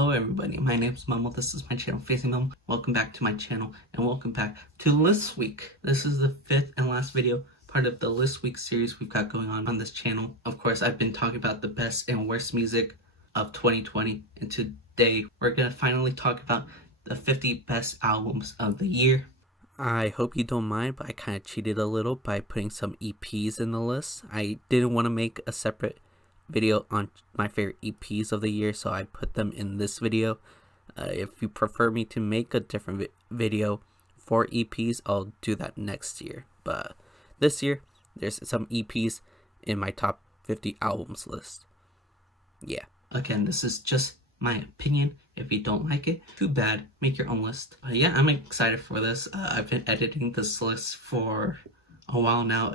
Hello everybody, my name is Momo, this is my channel Facing Momo. Welcome back to my channel and welcome back to List Week. This is the fifth and last video, part of the List Week series we've got going on this channel. Of course, I've been talking about the best and worst music of 2020, and today we're going to finally talk about the 50 best albums of the year. I hope you don't mind, but I kind of cheated a little by putting some EPs in the list. I didn't want to make a separate video on my favorite EPs of the year, so I put them in this video. If you prefer me to make a different video for EPs, I'll do that next year. But this year, there's some EPs in my top 50 albums list. Yeah. Again, this is just my opinion. If you don't like it, too bad. Make your own list. But yeah, I'm excited for this. I've been editing this list for a while now.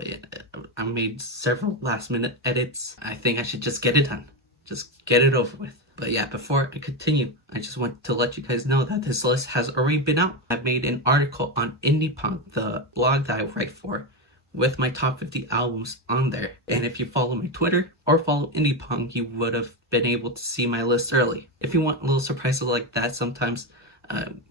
I made several last minute edits. I think I should just get it done. Just get it over with. But yeah, before I continue, I just want to let you guys know that this list has already been out. I've made an article on Indie Punk, the blog that I write for, with my top 50 albums on there. And if you follow my Twitter or follow Indie Punk, you would have been able to see my list early. If you want little surprises like that sometimes,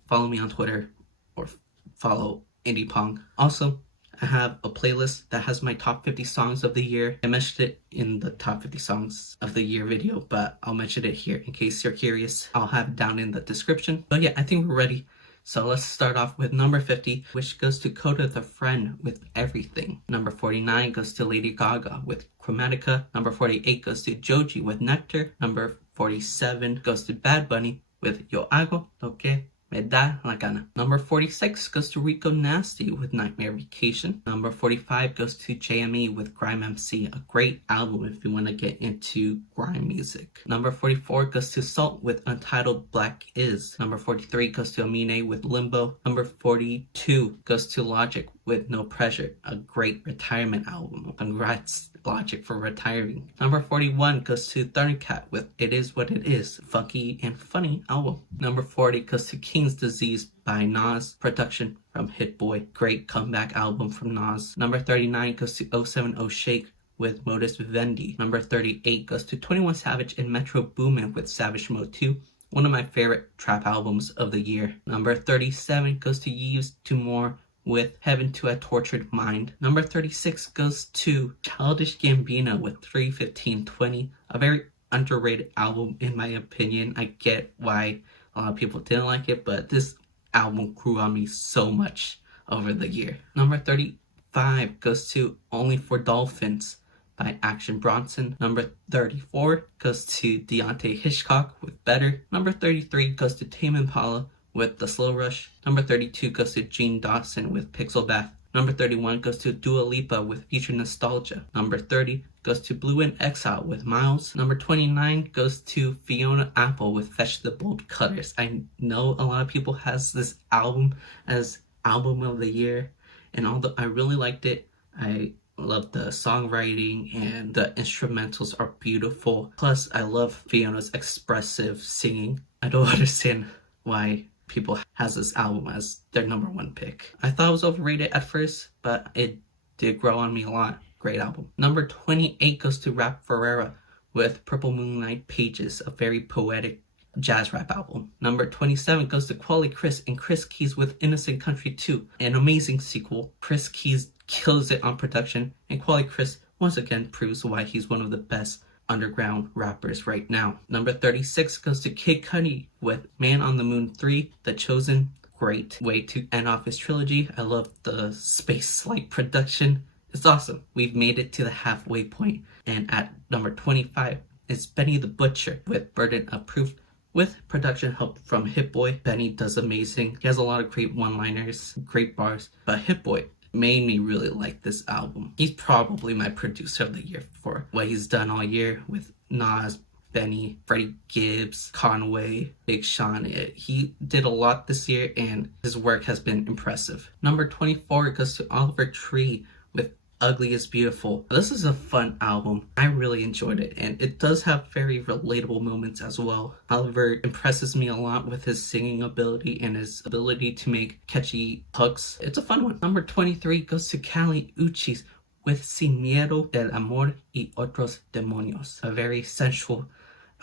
follow me on Twitter or follow Indie Punk. Also, I have a playlist that has my top 50 songs of the year. I mentioned it in the top 50 songs of the year video, but I'll mention it here in case you're curious. I'll have it down in the description. But yeah, I think we're ready. So let's start off with number 50, which goes to Coda the Friend with Everything. Number 49 goes to Lady Gaga with Chromatica. Number 48 goes to Joji with Nectar. Number 47 goes to Bad Bunny with Yo Hago Lo Que Me Da La Gana. Number 46 goes to Rico Nasty with Nightmare Vacation. Number 45 goes to JME with Grime MC, a great album if you want to get into grime music. Number 44 goes to Salt with Untitled Black Is. Number 43 goes to Aminé with Limbo. Number 42 goes to Logic with No Pressure, a great retirement album. Congrats, Logic, for retiring. Number 41 goes to Thundercat with It Is What It Is, funky and funny album. Number 40 goes to King's Disease by Nas, production from Hit Boy, great comeback album from Nas. Number 39 goes to 070 Shake with Modus Vivendi. Number 38 goes to 21 Savage and Metro Boomin with Savage Mode 2. One of my favorite trap albums of the year. Number 37 goes to Yves Tumor with Heaven to a Tortured Mind. Number 36 goes to Childish Gambino with 3:15:20, a very underrated album in my opinion. I get why a lot of people didn't like it, but this album grew on me so much over the year. Number 35 goes to Only for Dolphins by Action Bronson. Number 34 goes to Deontay Hitchcock with Better. Number 33 goes to Tame Impala with The Slow Rush. Number 32 goes to Gene Dawson with Pixel Bath. Number 31 goes to Dua Lipa with Future Nostalgia. Number 30 goes to Blue in Exile with Miles. Number 29 goes to Fiona Apple with Fetch the Bolt Cutters. I know a lot of people has this album as album of the year, and although I really liked it, I love the songwriting and the instrumentals are beautiful. Plus, I love Fiona's expressive singing. I don't understand why people has this album as their number one pick. I thought it was overrated at first, but it did grow on me a lot. Great album. Number 28 goes to Rap Ferreira with Purple Moonlight Pages, a very poetic jazz rap album. Number 27 goes to Quali Chris and Chris Keys with Innocent Country 2, an amazing sequel. Chris Keys kills it on production, and Quali Chris once again proves why he's one of the best underground rappers right now. Number 36 goes to Kid Cudi with Man on the Moon 3, The Chosen. Great way to end off his trilogy. I love the space-like production. It's awesome. We've made it to the halfway point. And at number 25 is Benny the Butcher with Burden of Proof with production help from Hit Boy. Benny does amazing. He has a lot of great one-liners, great bars, but Hit Boy made me really like this album. He's probably my producer of the year for what he's done all year with Nas, Benny, Freddie Gibbs, Conway, Big Sean. He did a lot this year and his work has been impressive. Number 24 goes to Oliver Tree with Ugly is Beautiful. This is a fun album. I really enjoyed it, and it does have very relatable moments as well. Oliver impresses me a lot with his singing ability and his ability to make catchy hooks. It's a fun one. Number 23 goes to Kali Uchis with Sin Miedo del Amor y Otros Demonios, a very sensual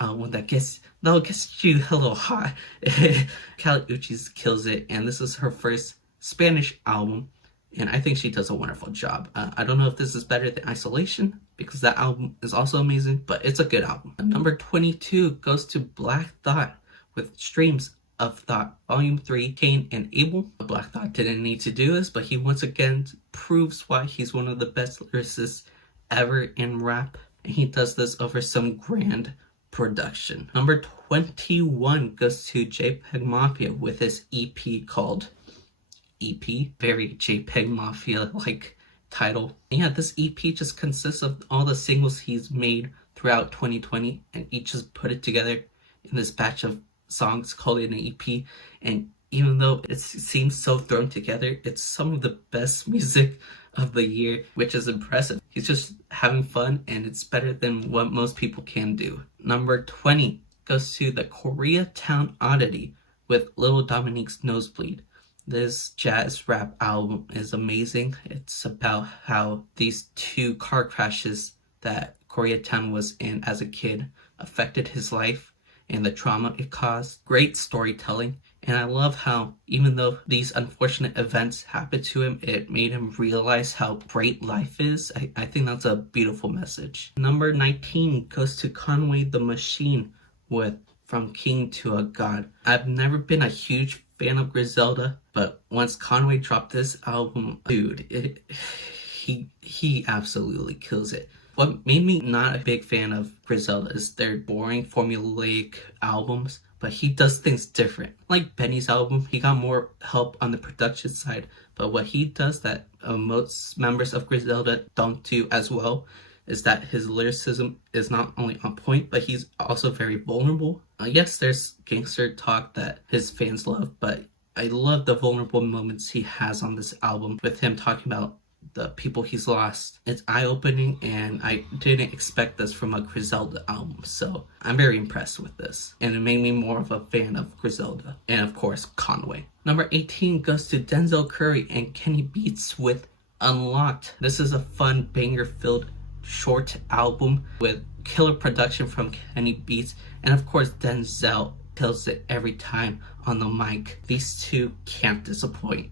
one that gets you a little hot. Kali Uchis kills it, and this is her first Spanish album, and I think she does a wonderful job. I don't know if this is better than Isolation, because that album is also amazing, but it's a good album. Number 22 goes to Black Thought with Streams of Thought, Volume 3, Cain and Abel. Black Thought didn't need to do this, but he once again proves why he's one of the best lyricists ever in rap, and he does this over some grand production. Number 21 goes to JPEG Mafia with his EP called EP, very JPEG Mafia like title. And yeah, this EP just consists of all the singles he's made throughout 2020, and he just put it together in this batch of songs, called it an EP. And even though it seems so thrown together, it's some of the best music of the year, which is impressive. He's just having fun, and it's better than what most people can do. Number 20 goes to the Koreatown Oddity with Lil Dominique's Nosebleed. This jazz rap album is amazing. It's about how these two car crashes that Koreatown was in as a kid affected his life and the trauma it caused. Great storytelling. And I love how, even though these unfortunate events happened to him, it made him realize how great life is. I think that's a beautiful message. Number 19 goes to Conway the Machine with From King to a God. I've never been a huge fan of Griselda, but once Conway dropped this album, dude, he absolutely kills it. What made me not a big fan of Griselda is their boring, formulaic albums, but he does things different. Like Benny's album, he got more help on the production side, but what he does that most members of Griselda don't do as well is that his lyricism is not only on point, but he's also very vulnerable. Yes, there's gangster talk that his fans love, but I love the vulnerable moments he has on this album with him talking about the people he's lost. It's eye-opening, and I didn't expect this from a Griselda album, so I'm very impressed with this, and it made me more of a fan of Griselda, and of course Conway. Number 18 goes to Denzel Curry and Kenny Beats with Unlocked. This is a fun, banger-filled short album with killer production from Kenny Beats, and of course Denzel kills it every time on the mic. These two can't disappoint.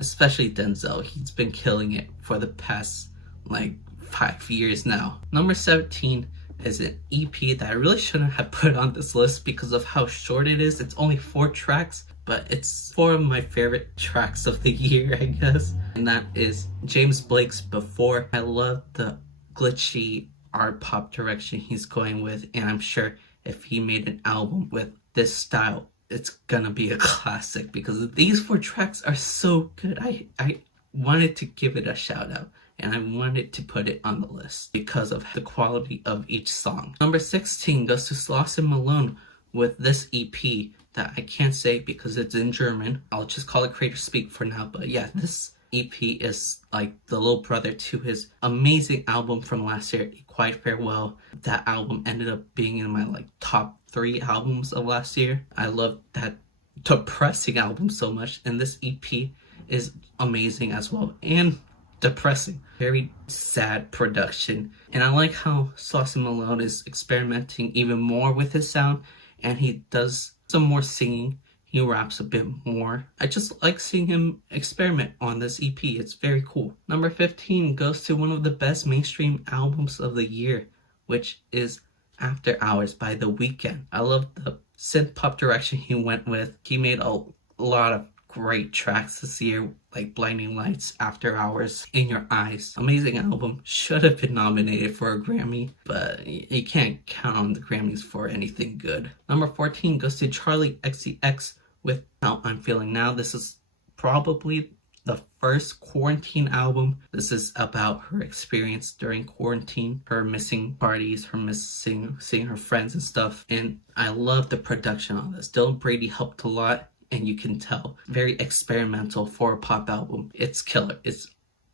Especially Denzel, he's been killing it for the past like 5 years now. Number 17 is an EP that I really shouldn't have put on this list because of how short it is. It's only 4 tracks, but it's 4 of my favorite tracks of the year, I guess. And that is James Blake's Before. I love the glitchy art pop direction he's going with, and I'm sure if he made an album with this style, it's gonna be a classic because these 4 tracks are so good. I wanted to give it a shout out, and I wanted to put it on the list because of the quality of each song. Number 16 goes to Slauson Malone with this EP that I can't say because it's in German. I'll just call it Creator Speak for now, but yeah, this EP is like the little brother to his amazing album from last year, A Quiet Farewell. That album ended up being in my like top 3 albums of last year. I love that depressing album so much, and this EP is amazing as well, and depressing. Very sad production, and I like how Slauson Malone is experimenting even more with his sound, and he does some more singing. He raps a bit more. I just like seeing him experiment on this EP. It's very cool. Number 15 goes to one of the best mainstream albums of the year, which is After Hours by The Weeknd. I love the synth pop direction he went with. He made a lot of great tracks this year, like Blinding Lights, After Hours, In Your Eyes. Amazing album. Should have been nominated for a Grammy, but you can't count on the Grammys for anything good. Number 14 goes to Charlie XCX with How I'm Feeling Now. This is probably the first quarantine album. This is about her experience during quarantine, her missing parties, her missing seeing her friends and stuff. And I love the production on this. Dylan Brady helped a lot, and you can tell. Very experimental for a pop album. It's killer. It's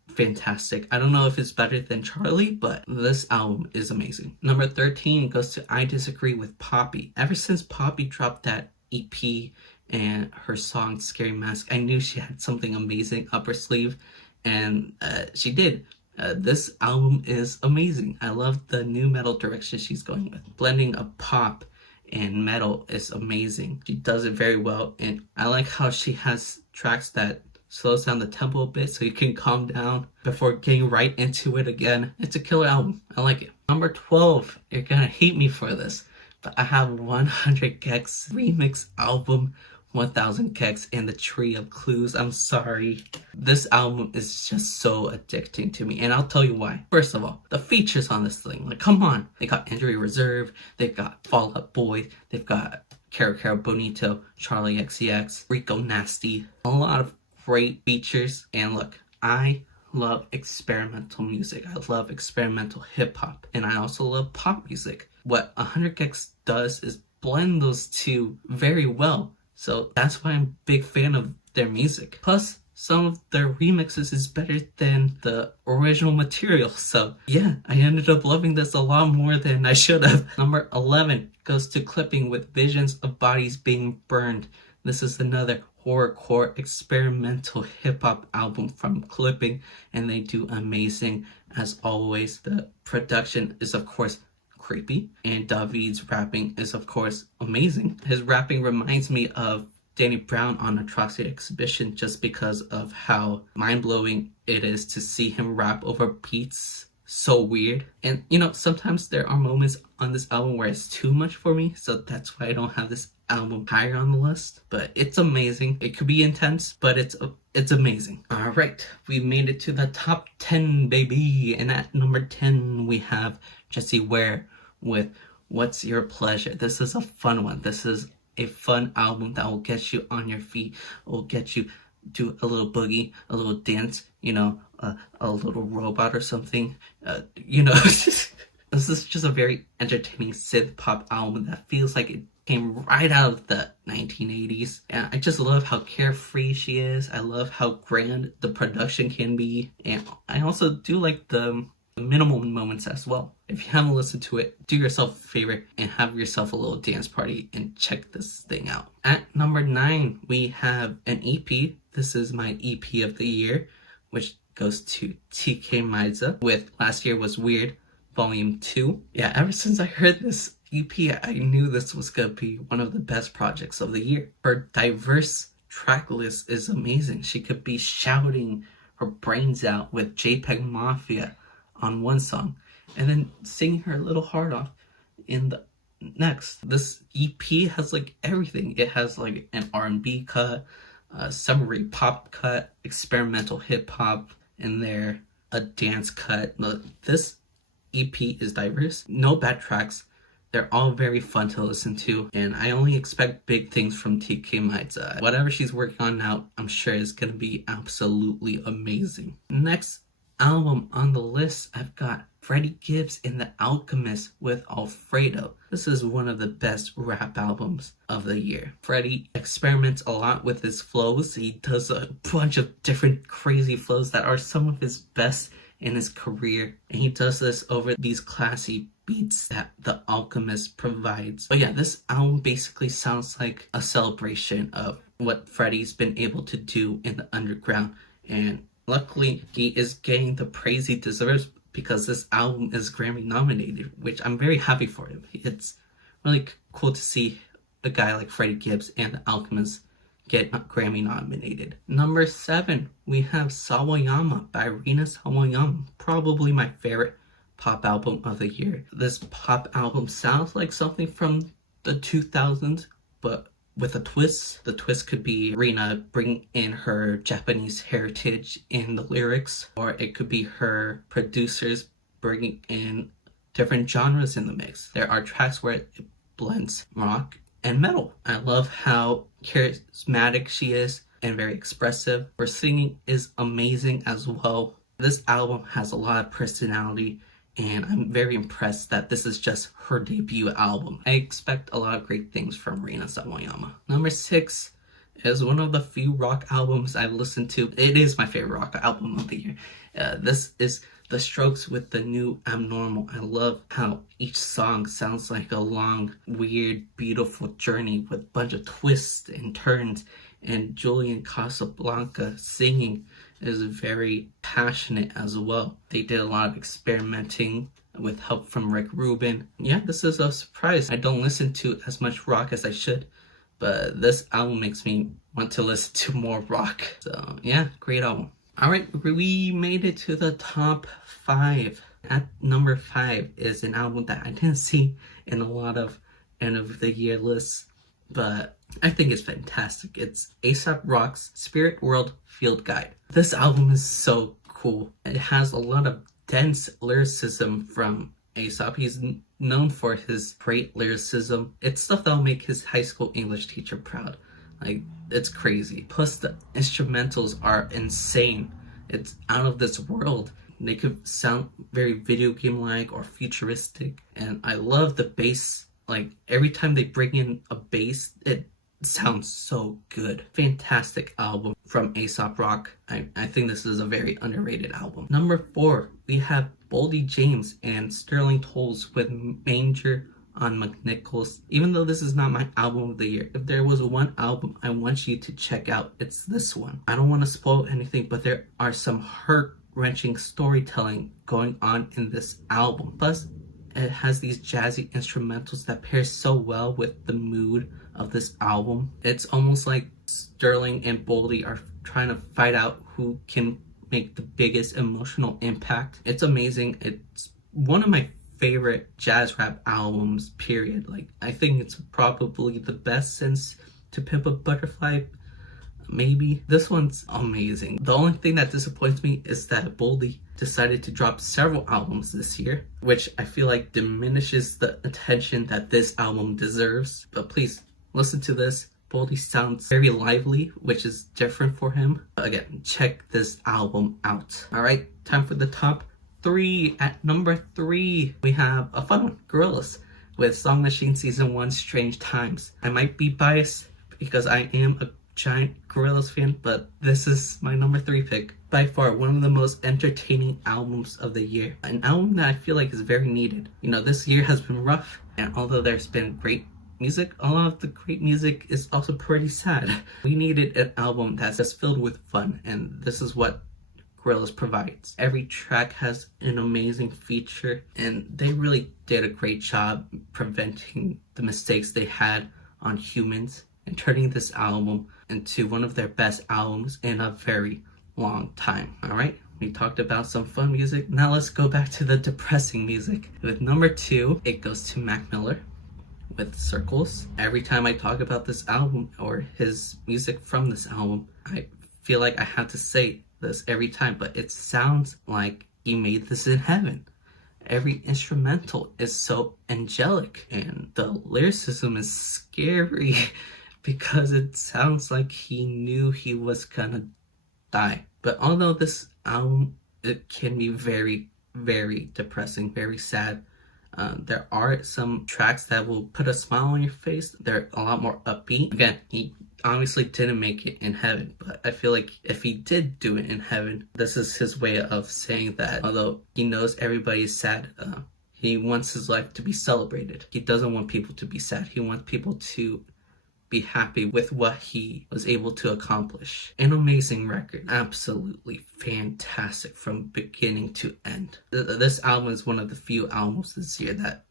fantastic. I don't know if it's better than Charlie, but this album is amazing. Number 13 goes to I Disagree with Poppy. Ever since Poppy dropped that EP and her song Scary Mask, I knew she had something amazing up her sleeve, and she did. This album is amazing. I love the new metal direction she's going with, blending a pop and metal is amazing. She does it very well, and I like how she has tracks that slows down the tempo a bit so you can calm down before getting right into it again. It's a killer album. I like it. Number 12, you're gonna hate me for this, but I have 100 gecs remix album, 1000 gecs and the Tree of Clues. I'm sorry. This album is just so addicting to me, and I'll tell you why. First of all, the features on this thing, like, come on. They got Injury Reserve, they've got Fall Out Boy, they've got Cara Cara Bonito, Charlie XCX, Rico Nasty, a lot of great features. And look, I love experimental music. I love experimental hip-hop, and I also love pop music. What 100 gecs does is blend those two very well, so that's why I'm a big fan of their music. Plus, some of their remixes is better than the original material, so yeah, I ended up loving this a lot more than I should have. Number 11 goes to Clipping with Visions of Bodies Being Burned. This is another horrorcore experimental hip-hop album from Clipping, and they do amazing as always. The production is of course creepy, and David's rapping is of course amazing. His rapping reminds me of Danny Brown on Atrocity Exhibition just because of how mind-blowing it is to see him rap over beats. So weird. And you know, sometimes there are moments on this album where it's too much for me, so that's why I don't have this album higher on the list. But it's amazing. It could be intense, but it's amazing. All right, we made it to the top 10, baby. And at number 10 we have Jessie Ware with What's Your Pleasure. This is a fun one. This is a fun album that will get you on your feet, will get you do a little boogie, a little dance, you know, a little robot or something, you know. This is just a very entertaining synth pop album that feels like it came right out of the 1980s. And I just love how carefree she is. I love how grand the production can be, and I also do like the minimal moments as well. If you haven't listened to it, do yourself a favor and have yourself a little dance party and check this thing out. At number 9 we have an EP. This is my EP of the year, which goes to TK Maidza with Last Year Was Weird Volume 2. Yeah, ever since I heard this EP, I knew this was gonna be one of the best projects of the year. Her diverse track list is amazing. She could be shouting her brains out with JPEG Mafia on one song, and then singing her little heart off in the next. This EP has like everything. It has like an R&B cut, a summery pop cut, experimental hip hop in there, a dance cut. This EP is diverse, no bad tracks. They're all very fun to listen to, and I only expect big things from TK Maidza. Whatever she's working on now, I'm sure is gonna be absolutely amazing. Next album on the list, I've got Freddie Gibbs and The Alchemist with Alfredo. This is one of the best rap albums of the year. Freddie experiments a lot with his flows. He does a bunch of different crazy flows that are some of his best in his career, and he does this over these classy beats that The Alchemist provides. But yeah, this album basically sounds like a celebration of what Freddie's been able to do in the underground, and luckily he is getting the praise he deserves because this album is Grammy nominated, which I'm very happy for him. It's really cool to see a guy like Freddie Gibbs and The Alchemist get Grammy nominated. Number 7, we have Sawayama by Rina Sawayama, probably my favorite pop album of the year. This pop album sounds like something from the 2000s, but with a twist. The twist could be Rina bringing in her Japanese heritage in the lyrics, or it could be her producers bringing in different genres in the mix. There are tracks where it blends rock and metal. I love how charismatic she is and very expressive. Her singing is amazing as well. This album has a lot of personality, and I'm very impressed that this is just her debut album. I expect a lot of great things from Rina Sawayama. Number 6 is one of the few rock albums I've listened to. It is my favorite rock album of the year. This is The Strokes with The New Abnormal. I love how each song sounds like a long, weird, beautiful journey with a bunch of twists and turns, and Julian Casablanca singing is very passionate as well. They did a lot of experimenting with help from Rick Rubin. Yeah, this is a surprise. I don't listen to as much rock as I should, but this album makes me want to listen to more rock. So yeah, great album. Alright, we made it to the top 5. At number 5 is an album that I didn't see in a lot of end of the year lists, but I think it's fantastic. It's Aesop Rock's Spirit World Field Guide. This album is so cool. It has a lot of dense lyricism from Aesop. He's known for his great lyricism. It's stuff that'll make his high school English teacher proud. Like, it's crazy. Plus, the instrumentals are insane. It's out of this world. They could sound very video game-like or futuristic. And I love the bass. Like, every time they bring in a bass, it sounds so good. Fantastic album from Aesop Rock. I think this is a very underrated album. Number 4, we have Boldy James and Sterling Tolls with Manger on McNichols. Even though this is not my album of the year, if there was one album I want you to check out, it's this one. I don't want to spoil anything, but there are some heart-wrenching storytelling going on in this album. Plus, it has these jazzy instrumentals that pair so well with the mood of this album. It's almost like Sterling and Boldy are trying to fight out who can make the biggest emotional impact. It's amazing. It's one of my favorite jazz rap albums, period. Like, I think it's probably the best since To Pimp a Butterfly, maybe. This one's amazing. The only thing that disappoints me is that Boldy decided to drop several albums this year, which I feel like diminishes the attention that this album deserves. But please, listen to this. Boldy sounds very lively, which is different for him. Again, check this album out. Alright, time for the top 3. At number 3, we have a fun one, Gorillaz, with Song Machine Season 1, Strange Times. I might be biased because I am a giant Gorillaz fan, but this is my number 3 pick. By far, one of the most entertaining albums of the year. An album that I feel like is very needed. You know, this year has been rough, and although there's been great music, a lot of the great music is also pretty sad. We needed an album that's just filled with fun, and this is what Gorillaz provides. Every track has an amazing feature, and they really did a great job preventing the mistakes they had on Humans and turning this album into one of their best albums in a very long time. Alright, we talked about some fun music. Now let's go back to the depressing music. With number 2, it goes to Mac Miller with Circles. Every time I talk about this album or his music from this album, I feel like I have to say this every time, but it sounds like he made this in heaven. Every instrumental is so angelic, and the lyricism is scary because it sounds like he knew he was gonna die. But although this album, it can be very, very depressing, very sad, there are some tracks that will put a smile on your face. They're a lot more upbeat. Again, he obviously didn't make it in heaven, but I feel like if he did do it in heaven, this is his way of saying that although he knows everybody's sad, he wants his life to be celebrated. He doesn't want people to be sad. He wants people to be happy with what he was able to accomplish. An amazing record. Absolutely fantastic from beginning to end. This album is one of the few albums this year that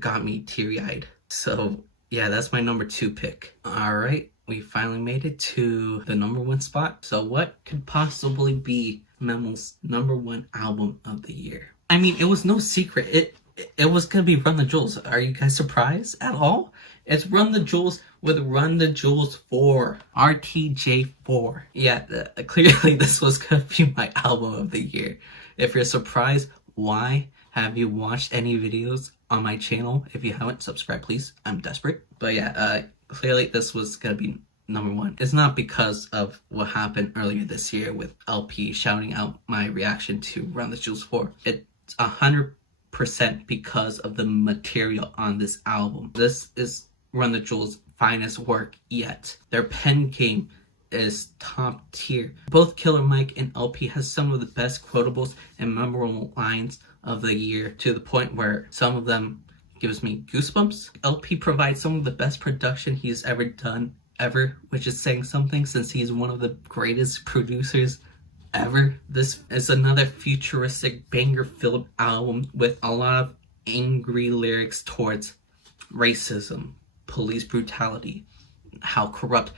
got me teary-eyed. So yeah, that's my number 2 pick. Alright, we finally made it to the number 1 spot. So what could possibly be Memel's number 1 album of the year? I mean, it was no secret. It was gonna be Run the Jewels. Are you guys surprised at all? It's Run the Jewels with Run the Jewels 4. RTJ4. Yeah, clearly this was gonna be my album of the year. If you're surprised, why have you watched any videos on my channel? If you haven't, subscribe please. I'm desperate. But yeah, clearly this was gonna be number 1. It's not because of what happened earlier this year with LP shouting out my reaction to Run the Jewels 4. It's 100% because of the material on this album. This is Run the Jewels' finest work yet. Their pen game is top tier. Both Killer Mike and LP has some of the best quotables and memorable lines of the year, to the point where some of them gives me goosebumps. LP provides some of the best production he's ever done, which is saying something since he's one of the greatest producers ever. This is another futuristic banger-filled album with a lot of angry lyrics towards racism, police brutality, how corrupt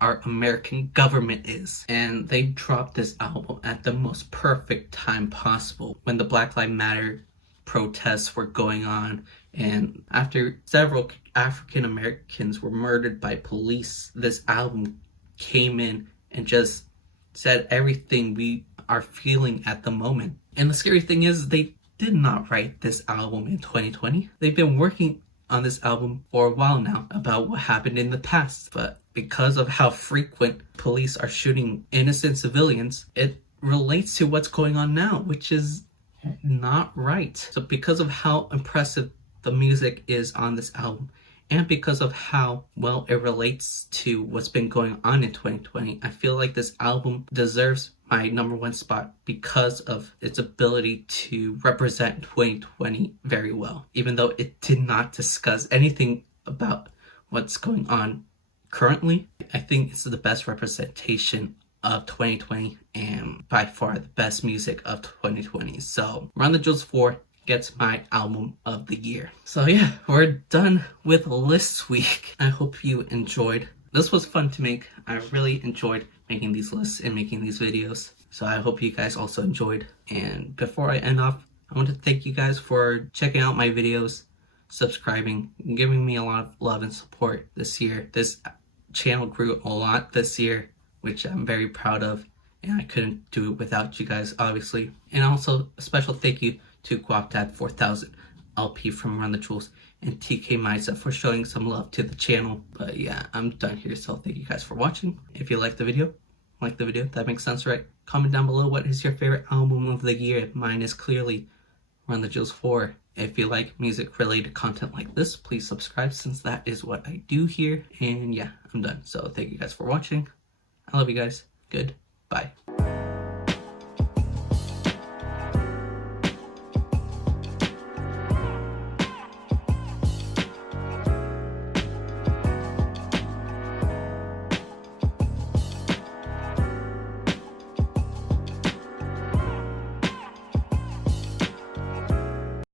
our American government is. And they dropped this album at the most perfect time possible, when the Black Lives Matter protests were going on, and after several African Americans were murdered by police, this album came in and just said everything we are feeling at the moment. And the scary thing is, they did not write this album in 2020. They've been working on this album for a while now about what happened in the past, but because of how frequent police are shooting innocent civilians, it relates to what's going on now, which is not right. So because of how impressive the music is on this album, and because of how well it relates to what's been going on in 2020, I feel like this album deserves my #1 spot because of its ability to represent 2020 very well. Even though it did not discuss anything about what's going on currently, I think it's the best representation of 2020 and by far the best music of 2020. So Run the Jewels 4 gets my album of the year. So yeah, we're done with List Week. I hope you enjoyed. This was fun to make. I really enjoyed making these lists and making these videos. So I hope you guys also enjoyed. And before I end off, I want to thank you guys for checking out my videos, subscribing, and giving me a lot of love and support this year. This channel grew a lot this year, which I'm very proud of, and I couldn't do it without you guys, obviously. And also a special thank you to Guapdad 4000, LP from Run the Jewels, and TK Misa for showing some love to the channel. But yeah, I'm done here, so thank you guys for watching. If you liked the video, that makes sense, right? Comment down below what is your favorite album of the year. Mine is clearly Run the Jewels 4. If you like music related content like this, please subscribe, since that is what I do here. And yeah, I'm done. So thank you guys for watching. I love you guys. Goodbye.